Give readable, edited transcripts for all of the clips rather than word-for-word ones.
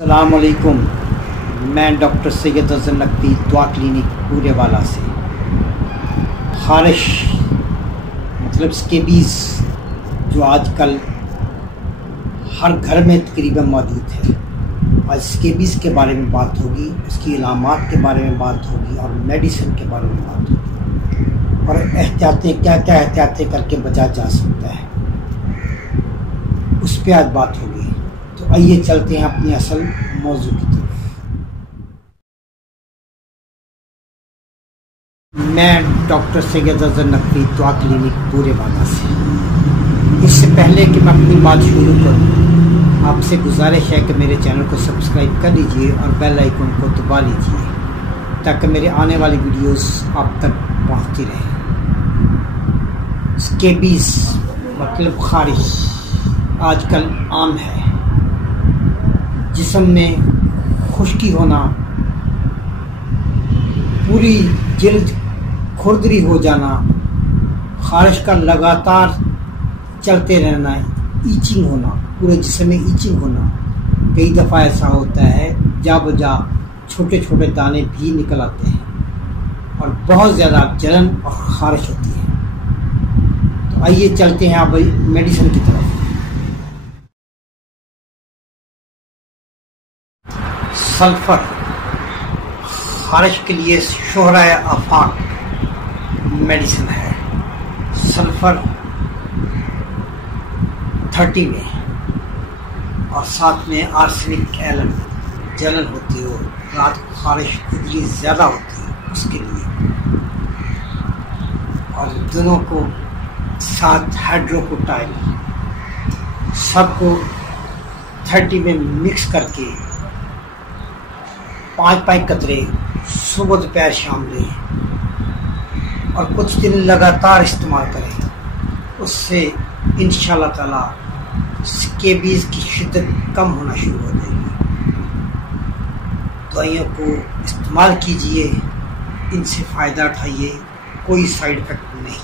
السلام علیکم، میں ڈاکٹر سید افضل نقوی دعا کلینک پورے والا سے۔ خارش مطلب سکیبیز جو آج کل ہر گھر میں تقریباً موجود ہے، آج سکیبیز کے بارے میں بات ہوگی، اس کی علامات کے بارے میں بات ہوگی اور میڈیسن کے بارے میں بات ہوگی، اور احتیاطیں کیا احتیاطیں کر کے بچا جا سکتا ہے، اس پہ آج بات ہوگی۔ تو آئیے چلتے ہیں اپنی اصل موضوع کی طرف۔ میں ڈاکٹر سید افضل نقوی دعا کلینک پورے والا سے۔ اس سے پہلے کہ میں اپنی بات شروع کروں، آپ سے گزارش ہے کہ میرے چینل کو سبسکرائب کر لیجئے اور بیل آئیکن کو دبا لیجئے تاکہ میرے آنے والی ویڈیوز آپ تک پہنچتی رہیں۔ سکیبیز مطلب خارش آج کل عام ہے، جسم میں خشکی ہونا، پوری جلد کھردری ہو جانا، خارش کا لگاتار چلتے رہنا، ایچنگ ہونا، پورے جسم میں ایچنگ ہونا، کئی دفعہ ایسا ہوتا ہے جا بجا چھوٹے چھوٹے دانے بھی نکل آتے ہیں اور بہت زیادہ جلن اور خارش ہوتی ہے۔ تو آئیے چلتے ہیں اب میڈیسن کی طرف۔ سلفر خارش کے لیے شہرۂ آفاق میڈیسن ہے۔ سلفر 30 میں اور ساتھ میں آرسینک ایلن، جلن ہوتی ہو، رات کو خارش کھجلی زیادہ ہوتی ہے اس کے لیے، اور دونوں کو ساتھ ہائیڈروکوٹائل سب کو 30 میں مکس کر کے 5 قطرے صبح دوپہر شام لیں اور کچھ دن لگاتار استعمال کریں، اس سے انشاءاللہ تعالی سکیبیز کی شدت کم ہونا شروع ہو جائے گی۔ دوائیوں کو استعمال کیجئے، ان سے فائدہ اٹھائیے، کوئی سائیڈ افیکٹ نہیں۔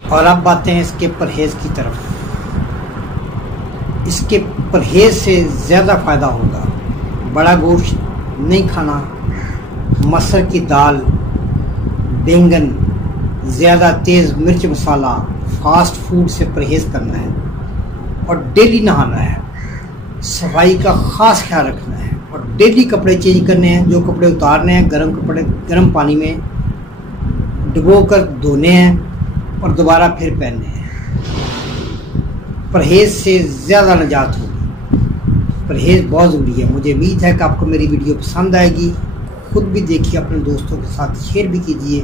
اور اب باتیں ہیں اس کے پرہیز کی طرف۔ اس کے پرہیز سے زیادہ فائدہ ہوگا۔ بڑا گوشت نہیں کھانا، مسر کی دال، بینگن، زیادہ تیز مرچ مسالہ، فاسٹ فوڈ سے پرہیز کرنا ہے، اور ڈیلی نہانا ہے، صفائی کا خاص خیال رکھنا ہے، اور ڈیلی کپڑے چینج کرنے ہیں، جو کپڑے اتارنے ہیں گرم پانی میں ڈبو کر دھونے ہیں اور دوبارہ پھر پہننے ہیں۔ پرہیز سے زیادہ نجات ہوگی، پرہیز بہت ضروری ہے۔ مجھے امید ہے کہ آپ کو میری ویڈیو پسند آئے گی، خود بھی دیکھیے، اپنے دوستوں کے ساتھ شیئر بھی کیجیے،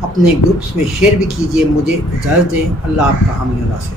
اپنے گروپس میں شیئر بھی کیجیے۔ مجھے اجازت دیں، اللہ آپ کا حامی و ناصر۔